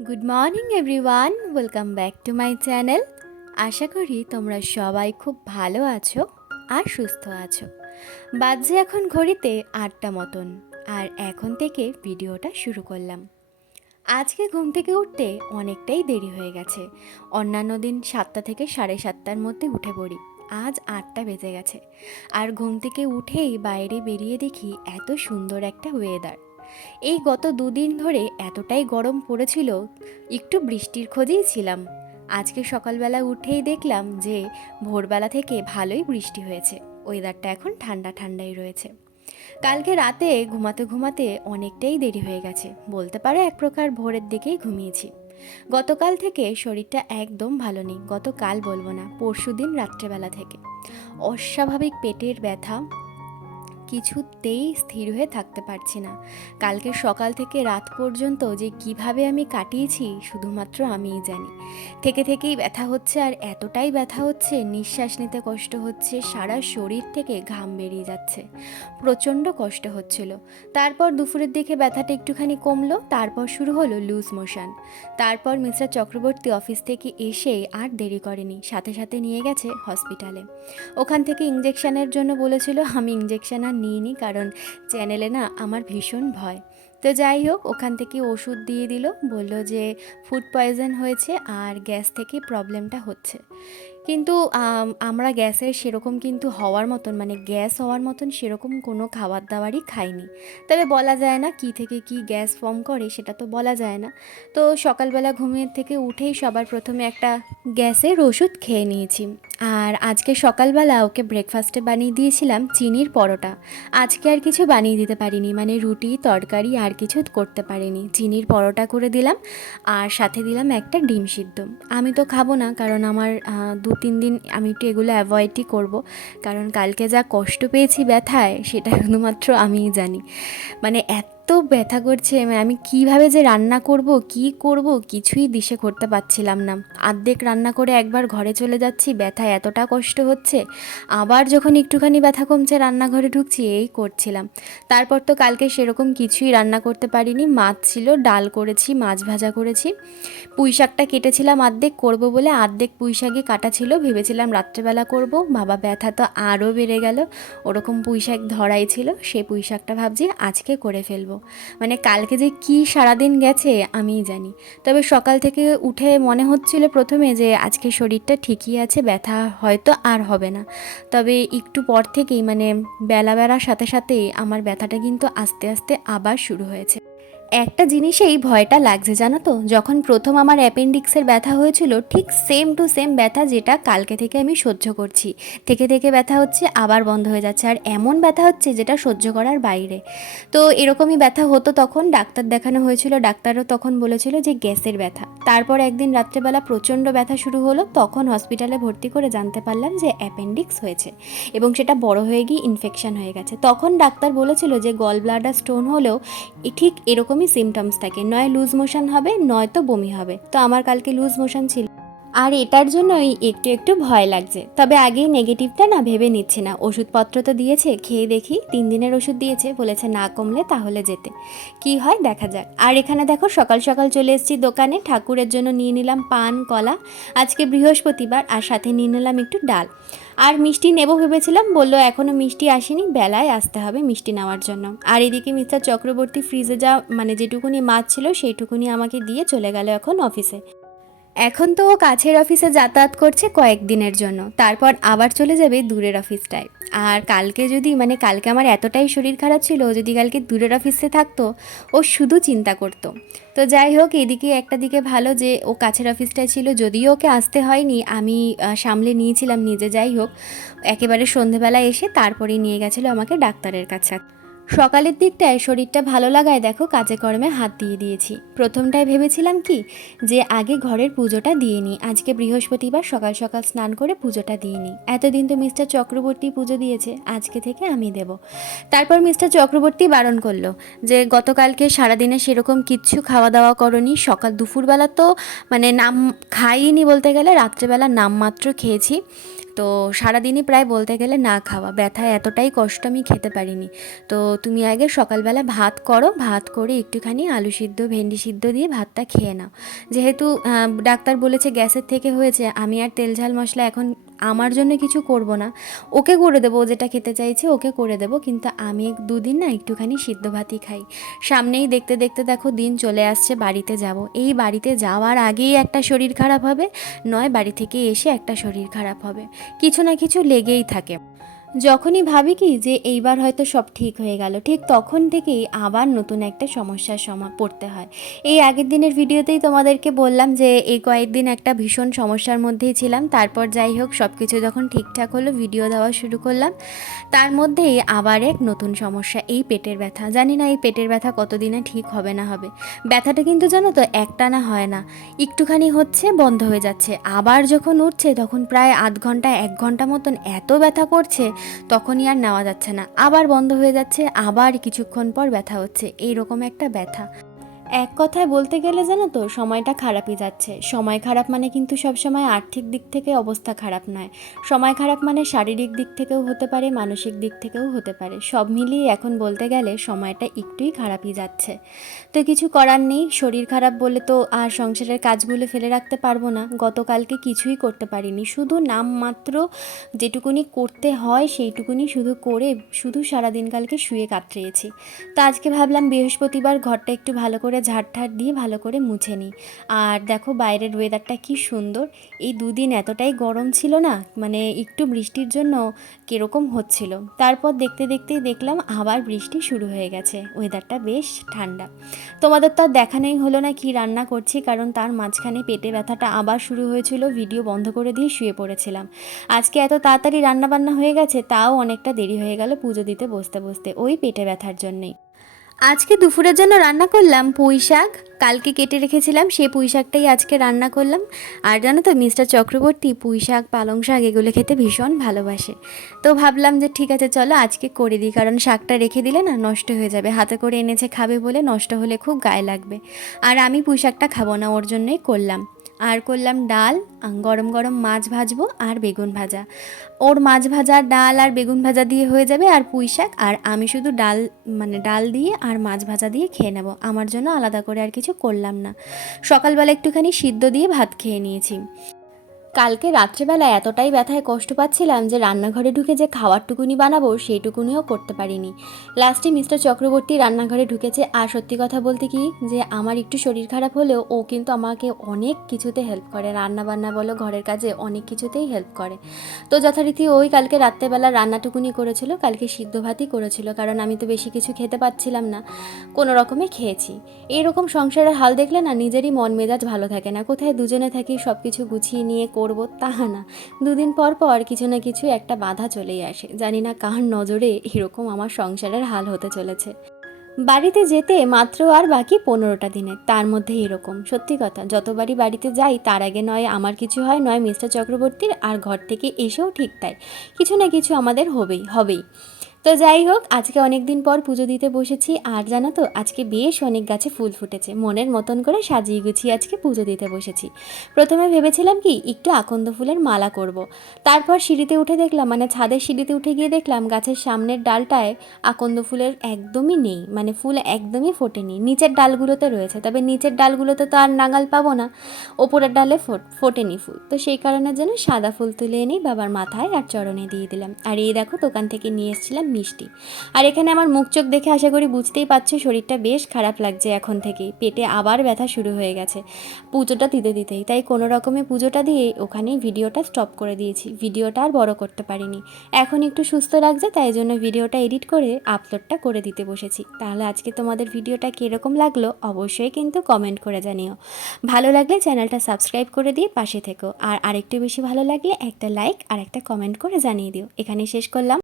Good morning everyone welcome back to my channel আশা করি তোমরা সবাই খুব ভালো আছো আর সুস্থ আছো। বাজছে এখন ঘড়িতে আটটা মতন, আর এখন থেকে ভিডিওটা শুরু করলাম। আজকে ঘুম থেকে উঠতে অনেকটাই দেরি হয়ে গেছে। অন্যান্য দিন সাতটা থেকে সাড়ে সাতটার মধ্যে উঠে পড়ি। আজ আটটা বেজে গেছে। আর ঘুম থেকে উঠেই বাইরে বেরিয়ে দেখি এত সুন্দর একটা ওয়েদার এই গত দুদিন ধরে এতটাই গরম পড়েছিল, একটু বৃষ্টির খোঁজেই ছিলাম। আজকে সকালবেলা উঠেই দেখলাম যে ভোরবেলা থেকে ভালোই বৃষ্টি হয়েছে ওয়েদারটা এখন ঠান্ডা ঠান্ডাই রয়েছে। কালকে রাতে ঘুমাতে ঘুমাতে অনেকটাই দেরি হয়ে গেছে, বলতে পারো এক প্রকার ভোরের দিকেই ঘুমিয়েছি। গতকাল থেকে শরীরটা একদম ভালো নেই, গতকাল বলব না পরশু দিন রাত্রেবেলা থেকে। অস্বাভাবিক পেটের ব্যথা কিছুতেই স্থির হয়ে থাকতে পারছি না। কালকে সকাল থেকে রাত পর্যন্ত যে কীভাবে আমি কাটিয়েছি, শুধুমাত্র আমিই জানি। থেকে থেকেই ব্যথা হচ্ছে আর এতটাই ব্যথা হচ্ছে, নিঃশ্বাস নিতে কষ্ট হচ্ছে, সারা শরীর থেকে ঘাম বেরিয়ে যাচ্ছে। প্রচণ্ড কষ্ট হচ্ছিল। তারপর দুপুরের দিকে ব্যথাটা একটুখানি কমলো, তারপর শুরু হলো লুজ মোশন তারপর মিস্টার চক্রবর্তী অফিস থেকে এসে আর দেরি করেনি, সাথে সাথে নিয়ে গেছে হসপিটালে ওখান থেকে ইঞ্জেকশনের জন্য বলেছিল, আমি ইঞ্জেকশন আর নিইনি কারণ চ্যানেলে না আমার ভীষণ ভয়। তো যাই হোক, ওখান থেকে ওষুধ দিয়ে দিল, বলল যে ফুড পয়জন হয়েছে আর গ্যাস থেকে প্রবলেমটা হচ্ছে। কিন্তু আমরা গ্যাসের সেরকম কিন্তু হওয়ার মতন মানে গ্যাস হওয়ার মতন সেরকম কোনো খাবার দাবারই খাইনি। তবে বলা যায় না কি থেকে কি গ্যাস ফর্ম করে, সেটা তো বলা যায় না। তো সকালবেলা ঘুমিয়ে থেকে উঠেই সবার প্রথমে একটা গ্যাসের ওষুধ খেয়ে নিয়েছি। আর আজকে সকালবেলা ওকে ব্রেকফাস্টে বানিয়ে দিয়েছিলাম চিনির পরোটা। আজকে আর কিছু বানিয়ে দিতে পারিনি মানে রুটি, তরকারি আর কিছু করতে পারিনি। চিনির পরোটা করে দিলাম আর সাথে দিলাম একটা ডিম সিদ্ধ। আমি তো খাব না, কারণ আমার দু তিন দিন আমি একটু এগুলো অ্যাভয়েডই করব। কারণ কালকে যা কষ্ট পেয়েছি ব্যথায়, সেটা শুধুমাত্র আমিই জানি। মানে এত ব্যথা করছে মানে আমি কীভাবে যে রান্না করব, কি করব কিছুই দিশে করতে পারছিলাম না। আর্ধেক রান্না করে একবার ঘরে চলে যাচ্ছি ব্যথা এতটা কষ্ট হচ্ছে, আবার যখন একটুখানি ব্যথা কমছে রান্নাঘরে ঢুকছি, এই করছিলাম। তারপর তো কালকে সেরকম কিছুই রান্না করতে পারিনি, মাছ ছিল, ডাল করেছি, মাছ ভাজা করেছি। পুঁই শাকটা কেটেছিলাম আর্ধেক, করব বলে আর্ধেক পুঁই শাকই কাটা ছিল, ভেবেছিলাম রাত্রেবেলা করব। বাবা, ব্যথা তো আরও বেড়ে গেল, ওরকম পুঁই শাক ধরাই ছিল সেই পুঁই শাকটা ভাবছি আজকে করে ফেলব। মানে কালকে যে কি সারাদিন গেছে আমিই জানি। তবে সকাল থেকে উঠে মনে হচ্ছিল প্রথমে যে আজকে শরীরটা ঠিকই আছে, ব্যথা হয়তো আর হবে না। তবে একটু পর থেকেই মানে বেলা বেড়ার সাথে সাথেই আমার ব্যথাটা কিন্তু আস্তে আস্তে আবার শুরু হয়েছে। একটা জিনিসেই ভয়টা লাগছে, জানো তো? যখন প্রথম আমার অ্যাপেন্ডিক্সের ব্যথা হয়েছিল, ঠিক সেম টু সেম ব্যথা যেটা কালকে থেকে আমি সহ্য করছি। থেকে থেকে ব্যথা হচ্ছে, আবার বন্ধ হয়ে যাচ্ছে, আর এমন ব্যথা হচ্ছে যেটা সহ্য করার বাইরে। তো এরকমই ব্যথা হতো তখন, ডাক্তার দেখানো হয়েছিল, ডাক্তারও তখন বলেছিল যে গ্যাসের ব্যথা। তারপর একদিন রাত্রেবেলা প্রচণ্ড ব্যথা শুরু হলো, তখন হসপিটালে ভর্তি করে জানতে পারলাম যে অ্যাপেন্ডিক্স হয়েছে এবং সেটা বড় হয়ে গিয়ে ইনফেকশন হয়ে গেছে। তখন ডাক্তার বলেছিল যে গল ব্লাডার স্টোন হলেও ঠিক ঠিক এরকমই সিমটমস থাকে। নয় লুজ মোশন হবে, নয়তো বমি হবে। তো আমার কালকে লুজ মোশন ছিল। আর এটার জন্যই একটু একটু ভয় লাগছে। তবে আগেই নেগেটিভটা না ভেবে নিচ্ছে না। ওষুধপত্র তো দিয়েছে, খেয়ে দেখি, তিন দিনের ওষুধ দিয়েছে, বলেছে না কমলে তাহলে যেতে। কি হয় দেখা যাক। আর এখানে দেখো, সকাল সকাল চলে এসেছি দোকানে, ঠাকুরের জন্য নিয়ে নিলাম পান, কলা, আজকে বৃহস্পতিবার, আর সাথে নিয়ে নিলাম একটু ডাল। আর মিষ্টি নেব ভেবেছিলাম, বলল এখনও মিষ্টি আসেনি, বেলায় আসতে হবে মিষ্টি নেওয়ার জন্য। আর এদিকে মিস্টার চক্রবর্তী ফ্রিজে যা মানে যেটুকুনি মাছ ছিল, সেইটুকুনি আমাকে দিয়ে চলে গেল এখন অফিসে এখন তো ও কাছের অফিসে যাতায়াত করছে কয়েকদিনের জন্য। তারপর আবার চলে যাবে দূরের অফিসটায়। আর কালকে যদি মানে কালকে আমার এতটাই শরীর খারাপ ছিল যদি কালকে দূরের অফিসে থাকতো, ও শুধু চিন্তা করতো। তো যাই হোক, এদিকে একটা দিকে ভালো যে, ও কাছের অফিসটায় ছিল, যদিও ওকে আসতে হয়নি, আমি সামলে নিয়েছিলাম নিজে, যাই হোক। একেবারে সন্ধেবেলা এসে তারপরেই নিয়ে গেছিল আমাকে ডাক্তারের কাছে। সকালের দিকটায় শরীরটা ভালো লাগায় দেখো, কাজে কর্মে হাত দিয়ে দিয়েছি। প্রথমটায় ভেবেছিলাম কি, যে আগে ঘরের পুজোটা দিয়ে নিই। আজকে বৃহস্পতিবার সকাল সকাল স্নান করে পুজোটা দিয়ে নিই। এতদিন তো মিস্টার চক্রবর্তী পুজো দিয়েছে, আজকে থেকে আমি দেব। তারপর মিস্টার চক্রবর্তী বারণ করল, যে গতকালকে সারাদিনে সেরকম কিচ্ছু খাওয়া দাওয়া করনি। সকাল দুপুরবেলা তো মানে নাম খাইনি বলতে গেলে, রাত্রেবেলা নামমাত্র খেয়েছি। তো সারাদিনই প্রায় বলতে গেলে না খাওয়া। ব্যথায় এতটাই কষ্ট আমি খেতে পারিনি। তো তুমি আগে সকালবেলা ভাত করো, ভাত করে একটুখানি আলু সিদ্ধ, ভেন্ডি সিদ্ধ দিয়ে ভাতটা খেয়ে নাও। যেহেতু ডাক্তার বলেছে গ্যাসের থেকে হয়েছে, আমি আর তেল ঝাল মশলা এখন আমার জন্য কিছু করব না। ওকে করে দেবো যেটা খেতে চাইছে ওকে করে দেবো, কিন্তু আমি দুদিন না একটুখানি সিদ্ধ ভাতই খাই। সামনেই দেখতে দেখতে দেখো দিন চলে আসছে, বাড়িতে যাব। এই বাড়িতে যাওয়ার আগেই একটা শরীর খারাপ হবে, নয় বাড়ি থেকে এসে একটা শরীর খারাপ হবে। কিছু না কিছু লেগেই থাকে। যখনই ভাবি কি যে এইবার হয়তো সব ঠিক হয়ে গেল, ঠিক তখন থেকেই আবার নতুন একটা সমস্যার সমা, পড়তে হয়। এই আগের দিনের ভিডিওতেই তোমাদেরকে বললাম যে এই কয়েকদিন একটা ভীষণ সমস্যার মধ্যেই ছিলাম, তারপর যাই হোক সব কিছু যখন ঠিকঠাক হলো ভিডিও দেওয়া শুরু করলাম। তার মধ্যেই আবার এক নতুন সমস্যা, এই পেটের ব্যথা। জানি না এই পেটের ব্যথা কতদিনে ঠিক হবে না হবে। ব্যথাটা কিন্তু জানো তো একটানা হয় না। একটুখানি হচ্ছে, বন্ধ হয়ে যাচ্ছে। আবার যখন উঠছে তখন প্রায় আধ ঘণ্টা, এক ঘণ্টা মতন এত ব্যথা করছে তখনই আর নেওয়া যাচ্ছে না। আবার বন্ধ হয়ে যাচ্ছে, আবার কিছুক্ষণ পর ব্যথা হচ্ছে। এইরকম একটা ব্যথা। এক কথায় বলতে গেলে জানো তো, সময়টা খারাপই যাচ্ছে। সময় খারাপ মানে কিন্তু সবসময় আর্থিক দিক থেকে অবস্থা খারাপ নয়। সময় খারাপ মানে শারীরিক দিক থেকেও হতে পারে, মানসিক দিক থেকেও হতে পারে। সব মিলিয়ে এখন বলতে গেলে সময়টা একটুই খারাপই যাচ্ছে। তো কিছু করার নেই, শরীর খারাপ বলে তো আর সংসারের কাজগুলো ফেলে রাখতে পারব না। গতকালকে কিছুই করতে পারিনি। শুধু নামমাত্র যেটুকুনি করতে হয় সেইটুকুনি শুধু করে শুধু সারাদিন কালকে শুয়ে কাটিয়েছি তো আজকে ভাবলাম বৃহস্পতিবার ঘরটা একটু ভালো করে ঝাড় দিয়ে ভালো করে মুছে নিই। আর দেখো বাইরের ওয়েদারটা কি সুন্দর। এই দুদিন এতটাই গরম ছিল না মানে একটু বৃষ্টির জন্য কীরকম হচ্ছিল। তারপর দেখতে দেখতেই দেখলাম আবার বৃষ্টি শুরু হয়ে গেছে। ওয়েদারটা বেশ ঠান্ডা। তোমাদের তো আর দেখানোই হলো না কি রান্না করছি, কারণ তার মাঝখানে পেটে ব্যথাটা আবার শুরু হয়েছিল ভিডিও বন্ধ করে দিয়ে শুয়ে পড়েছিলাম। আজকে এত তাড়াতাড়ি রান্না বান্না হয়ে গেছে, তাও অনেকটা দেরি হয়ে গেল পুজো দিতে বসতে বসতে, ওই পেটে ব্যথার জন্যেই। আজকে দুপুরের জন্য রান্না করলাম পুঁই শাক। কালকে কেটে রেখেছিলাম, সেই পুঁই শাকটাই আজকে রান্না করলাম। আর জানো তো, মিস্টার চক্রবর্তী পুঁই শাক, পালং শাক, এগুলো খেতে ভীষণ ভালোবাসে। তো ভাবলাম যে ঠিক আছে, চলো আজকে করে দিই, কারণ শাকটা রেখে দিলে না নষ্ট হয়ে যাবে। হাতে করে এনেছে খাবে বলে নষ্ট হলে খুব গায়ে লাগবে। আর আমি পুঁই শাকটা খাব না, ওর জন্যই করলাম। আর করলাম ডাল গরম গরম মাছ ভাজবো আর বেগুন ভাজা। ওর মাছ ভাজা, ডাল আর বেগুন ভাজা দিয়ে হয়ে যাবে আর পুঁই শাক। আর আমি শুধু ডাল মানে ডাল দিয়ে আর মাছ ভাজা দিয়ে খেয়ে নেব। আমার জন্য আলাদা করে আর কিছু করলাম না। সকালবেলা একটুখানি সিদ্ধ দিয়ে ভাত খেয়ে নিয়েছি। কালকে রাত্রেবেলা এতটাই ব্যথায় কষ্ট পাচ্ছিলাম যে রান্নাঘরে ঢুকে যে খাওয়ার টুকুনি বানাবো সেইটুকুনিও করতে পারিনি। লাস্টে মিস্টার চক্রবর্তী রান্নাঘরে ঢুকেছে আর সত্যি কথা বলতে কি যে আমার একটু শরীর খারাপ হলেও ও কিন্তু আমাকে অনেক কিছুতে হেল্প করে। রান্না বান্না বলো, ঘরের কাজে অনেক কিছুতেই হেল্প করে। তো যথারীতি ওই কালকে রাত্রেবেলা রান্নাটুকুনি করেছিল, কালকে সিদ্ধ ভাতই করেছিল, কারণ আমি তো বেশি কিছু খেতে পাচ্ছিলাম না। কোনো রকমে খেয়েছি। এইরকম সংসারের হাল দেখলে না নিজেরই মন মেজাজ ভালো থাকে না। কোথায় দুজনে থাকি সব কিছু গুছিয়ে নিয়ে করব তাহা না। দুদিন পর পর কিছু না কিছু একটা বাধা চলেই আসে। জানি না কার নজরে এরকম আমার সংসারের হাল হতে চলেছে। বাড়িতে যেতে মাত্র আর বাকি পনেরোটা দিনে। তার মধ্যে এরকম। সত্যি কথা, যতবারই বাড়িতে যাই, তার আগে নয়, আমার কিছু হয়, নয় মিস্টার চক্রবর্তীর আর ঘর থেকে এসেও ঠিক তাই। কিছু না কিছু আমাদের হবেই হবেই। তো যাই হোক, আজকে অনেক দিন পর পুজো দিতে বসেছি। আর জানো তো, আজকে বেশ অনেক গাছে ফুল ফুটেছে। মনের মতন করে সাজিয়ে গুছিয়ে আজকে পুজো দিতে বসেছি। প্রথমে ভেবেছিলাম কি, একটু আকন্দ ফুলের মালা করব। তারপর সিঁড়িতে উঠে দেখলাম মানে ছাদের সিঁড়িতে উঠে গিয়ে দেখলাম, গাছের সামনের ডালটায় আকন্দ ফুলের একদমই নেই। মানে ফুল একদমই ফোটেনি। নিচের ডালগুলোতে রয়েছে। তবে নিচের ডালগুলোতে তো আর নাগাল পাবো না। ওপরের ডালে ফোট- ফোটেনি ফুল। তো সেই কারণের জন্য সাদা ফুল তুলে এনেই বাবার মাথায় আর চরণে দিয়ে দিলাম। আর এই দেখো, দোকান থেকে নিয়ে এসেছিলাম মিষ্টি। আর এখানে আমার মুখ চোখ দেখে আশা করি বুঝতেই পারছ, শরীরটা বেশ খারাপ লাগছে এখন থেকেই। পেটে আবার ব্যথা শুরু হয়ে গেছে পুজোটা দিতে দিতেই। তাই কোনো রকমে পুজোটা দিয়ে ওখানেই ভিডিওটা স্টপ করে দিয়েছি। ভিডিওটা আর বড় করতে পারিনি। এখন একটু সুস্থ লাগছে, তাই জন্য ভিডিওটা এডিট করে আপলোডটা করে দিতে বসেছি। তাহলে আজকে তোমাদের ভিডিওটা কীরকম লাগল অবশ্যই কিন্তু কমেন্ট করে জানিও। ভালো লাগলে চ্যানেলটা সাবস্ক্রাইব করে দিয়ে পাশে থেকো। আর আরেকটু বেশি ভালো লাগলে একটা লাইক আর একটা কমেন্ট করে জানিয়ে দিও। এখানে শেষ করলাম।